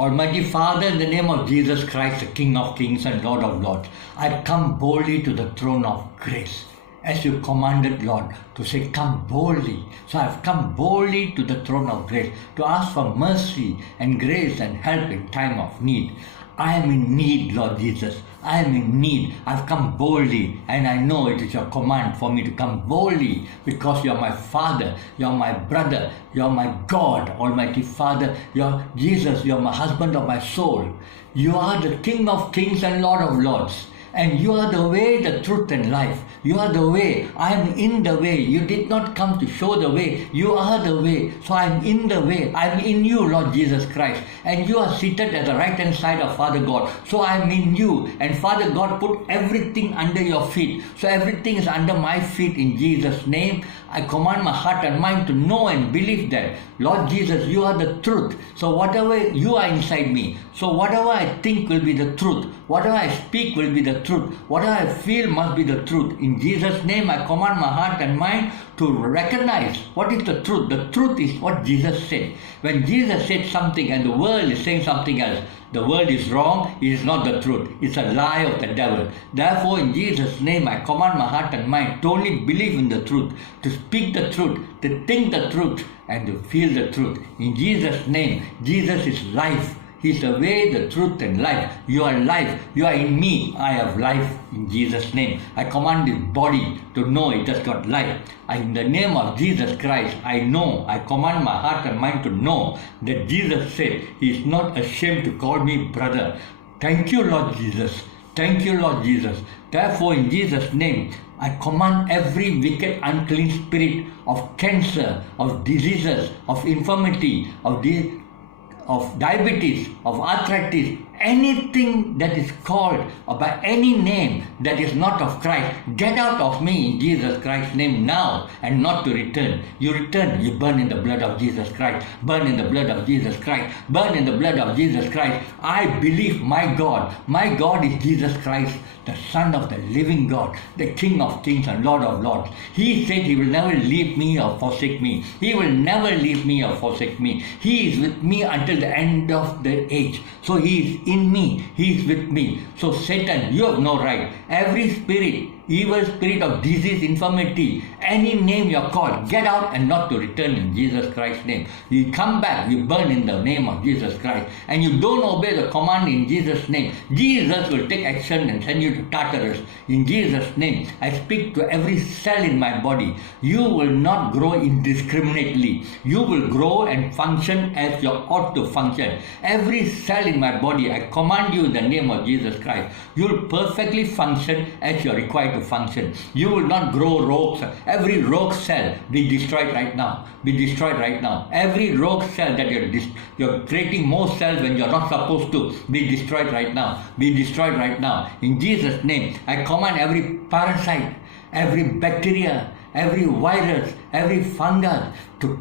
Almighty Father, in the name of Jesus Christ, the King of Kings and Lord of Lords, I come boldly to the throne of grace. As you commanded, Lord, to say, come boldly. So I've come boldly to the throne of grace to ask for mercy and grace and help in time of need. I am in need, Lord Jesus. I am in need. I've come boldly, and I know it is your command for me to come boldly because you are my Father, you are my brother, you are my God, Almighty Father, you are Jesus, you are my husband of my soul. You are the King of Kings and Lord of Lords. And you are the way, the truth and life. You are the way. I am in the way. You did not come to show the way. You are the way. So I am in the way. I am in you, Lord Jesus Christ. And you are seated at the right hand side of Father God. So I am in you. And Father God put everything under your feet. So everything is under my feet in Jesus' name. I command my heart and mind to know and believe that, Lord Jesus, you are the truth. So whatever you are inside me, so whatever I think will be the truth. Whatever I speak will be the truth. Whatever I feel must be the truth. In Jesus' name, I command my heart and mind to recognize what is the truth. The truth is what Jesus said. When Jesus said something and the world is saying something else, the world is wrong, it is not the truth. It's a lie of the devil. Therefore, in Jesus' name, I command my heart and mind to only believe in the truth, to speak the truth, to think the truth, and to feel the truth. In Jesus' name, Jesus is life. He is the way, the truth, and life. You are life. You are in me. I have life in Jesus' name. I command this body to know it has got life. In the name of Jesus Christ, I know, I command my heart and mind to know that Jesus said He is not ashamed to call me brother. Thank you, Lord Jesus. Thank you, Lord Jesus. Therefore, in Jesus' name, I command every wicked, unclean spirit of cancer, of diseases, of infirmity, of diabetes, of arthritis, anything that is called by any name that is not of Christ, get out of me in Jesus Christ's name now and not to return. You return, you burn in the blood of Jesus Christ, burn in the blood of Jesus Christ, burn in the blood of Jesus Christ. I believe my God is Jesus Christ, the Son of the living God, the King of Kings and Lord of Lords. He said He will never leave me or forsake me. He will never leave me or forsake me. He is with me until the end of the age. So He is in me. He is with me. So Satan, you have no right. Every spirit, evil spirit of disease, infirmity, any name you're called, get out and not to return in Jesus Christ's name. You come back, you burn in the name of Jesus Christ, and you don't obey the command in Jesus' name. Jesus will take action and send you to Tartarus. In Jesus' name, I speak to every cell in my body. You will not grow indiscriminately. You will grow and function as you ought to function. Every cell in my body, I command you in the name of Jesus Christ. You will perfectly function as you are required to function. You will not grow rogues. Every rogue cell be destroyed right now. Be destroyed right now. Every rogue cell that you're creating more cells when you're not supposed to, be destroyed right now. Be destroyed right now. In Jesus' name, I command every parasite, every bacteria, every virus, every fungus to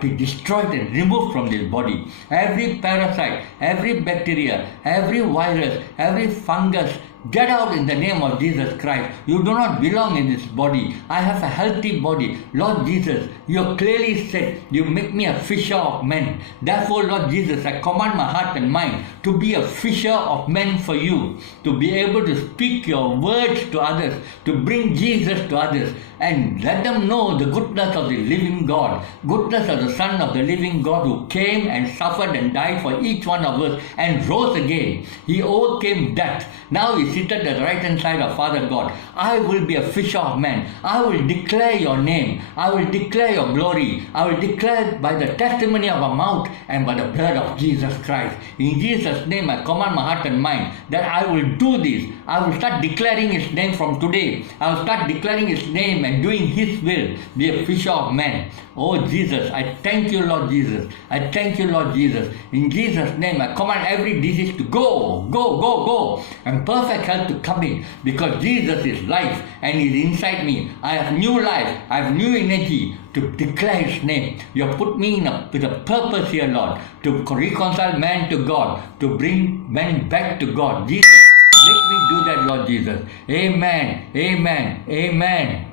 be destroyed and removed from this body. Every parasite, every bacteria, every virus, every fungus, get out in the name of Jesus Christ. You do not belong in this body. I have a healthy body. Lord Jesus, you have clearly said you make me a fisher of men. Therefore, Lord Jesus, I command my heart and mind to be a fisher of men for you, to be able to speak your words to others, to bring Jesus to others, and let them know the goodness of the living God, goodness of the Son of the living God who came and suffered and died for each one of us and rose again. He overcame death. Now He is seated at the right hand side of Father God. I will be a fisher of men. I will declare your name. I will declare your glory. I will declare by the testimony of our mouth and by the blood of Jesus Christ. In Jesus' name, I command my heart and mind that I will do this. I will start declaring His name from today. I will start declaring His name and doing His will. Be a fisher of men. Oh Jesus, I thank you, Lord Jesus. I thank you, Lord Jesus. In Jesus' name, I command every disease to go, go, go, go, and perfect health to come in, because Jesus is life and He's inside me. I have new life. I have new energy to declare His name. You have put me with a purpose here, Lord, to reconcile man to God, to bring men back to God. Jesus, make me do that, Lord Jesus. Amen. Amen. Amen.